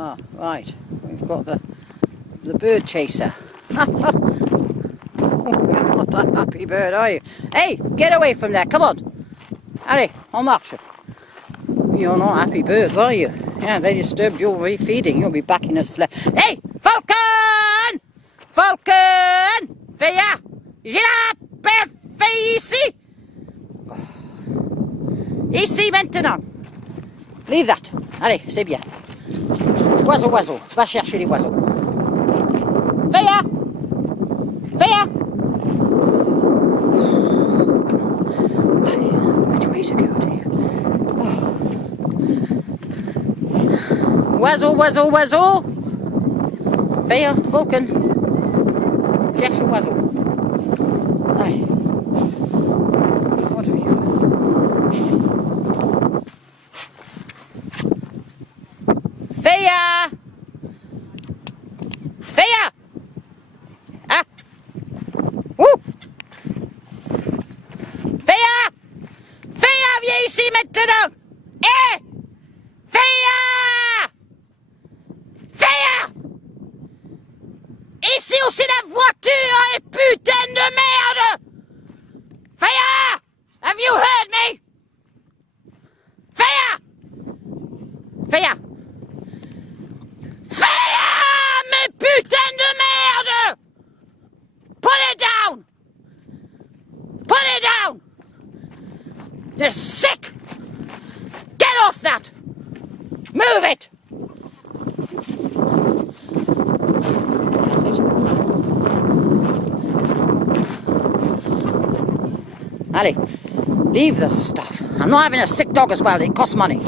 Ah, right. We've got the bird chaser. You're not a happy bird, are you? Hey, get away from there. Come on. Allez, en marche. You're not happy birds, are you? Yeah, they disturbed your refeeding. You'll be back in his flesh. Hey, Falcon! Falcon! Fais-ya! J'ai la paix, fais ici! Ici maintenant. Leave that. Allez, c'est bien. Oiseau, oiseau. Va chercher les oiseaux. Fais-ya! Fais-ya! Which way to go, dear? Oiseau, oiseau, oiseau! Fais-ya, Falcon. Cherche oiseau. Allez. What have you found? Fais-ya! Fais-ya! Ah! Ouh! Fais-ya! Fais-ya, viens ici maintenant! Eh! Fais-ya! Fais-ya! Ici où c'est la voiture et putain de merde! Fais-ya! Have you heard me? Fais-ya! Fais-ya! Fais-ya! Mais putain de merde! Put it down! Put it down! You're sick! Get off that! Move it! Allez, leave the stuff. I'm not having a sick dog as well, it costs money.